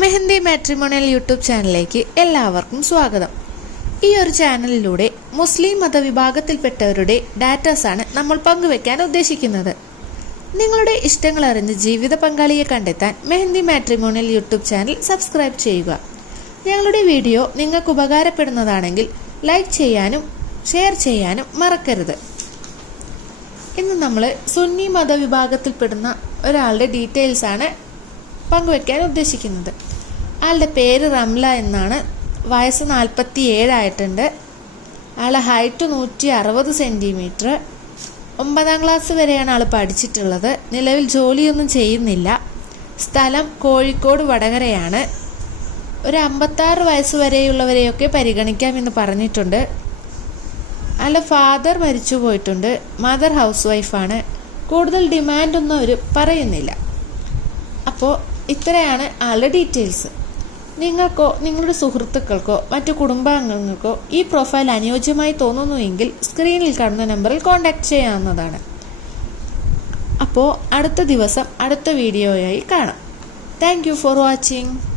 Mehndi matrimonial YouTube ചാനലിലേക്ക് എല്ലാവർക്കും സ്വാഗതം. ഈ ഒരു ചാനലിലൂടെ മുസ്ലിം മതവിഭാഗത്തിൽപ്പെട്ടവരുടെ ഡാറ്റാസാണ് നമ്മൾ പങ്കുവെക്കാൻ ഉദ്ദേശിക്കുന്നത്. നിങ്ങളുടെ ഇഷ്ടങ്ങൾ അറിഞ്ഞ് ജീവിത പങ്കാളിയെ കണ്ടെത്താൻ Mehandi matrimonial YouTube channel subscribe ചെയ്യുക. ഞങ്ങളുടെ വീഡിയോ നിങ്ങൾക്ക് ഉപകാരപ്പെടുന്നതാണെങ്കിൽ ലൈക്ക് ചെയ്യാനും ഷെയർ ചെയ്യാനും മറക്കരുത്. ഇന്ന് നമ്മൾ സുന്നി മതവിഭാഗത്തിൽപ്പെടുന്ന ഒരാളുടെ ഡീറ്റെയിൽസ് ആണ് പങ്കുവെക്കാൻ ഉദ്ദേശിക്കുന്നത്. ആളുടെ പേര് റംല എന്നാണ്. വയസ്സ് നാൽപ്പത്തി ഏഴായിട്ടുണ്ട് ആളെ ഹൈറ്റ് നൂറ്റി അറുപത് സെന്റിമീറ്റർ ഒമ്പതാം ക്ലാസ് വരെയാണ് ആൾ പഠിച്ചിട്ടുള്ളത്. നിലവിൽ ജോലിയൊന്നും ചെയ്യുന്നില്ല. സ്ഥലം കോഴിക്കോട് വടകരയാണ്. ഒരു അമ്പത്താറ് വയസ്സ് വരെയുള്ളവരെയൊക്കെ പരിഗണിക്കാമെന്ന് പറഞ്ഞിട്ടുണ്ട്. അല്ല ഫാദർ മരിച്ചു പോയിട്ടുണ്ട്. മദർ ഹൗസ് വൈഫാണ് കൂടുതൽ ഡിമാൻഡൊന്നും അവർ പറയുന്നില്ല. അപ്പോൾ ഇത്രയാണ് ആളുടെ ഡീറ്റെയിൽസ്. നിങ്ങൾക്കോ നിങ്ങളുടെ സുഹൃത്തുക്കൾക്കോ മറ്റു കുടുംബാംഗങ്ങൾക്കോ ഈ പ്രൊഫൈൽ അനുയോജ്യമായി തോന്നുന്നുവെങ്കിൽ സ്ക്രീനിൽ കാണുന്ന നമ്പറിൽ കോൺടാക്റ്റ് ചെയ്യാവുന്നതാണ്. അപ്പോൾ അടുത്ത ദിവസം അടുത്ത വീഡിയോയായി കാണാം. Thank for watching.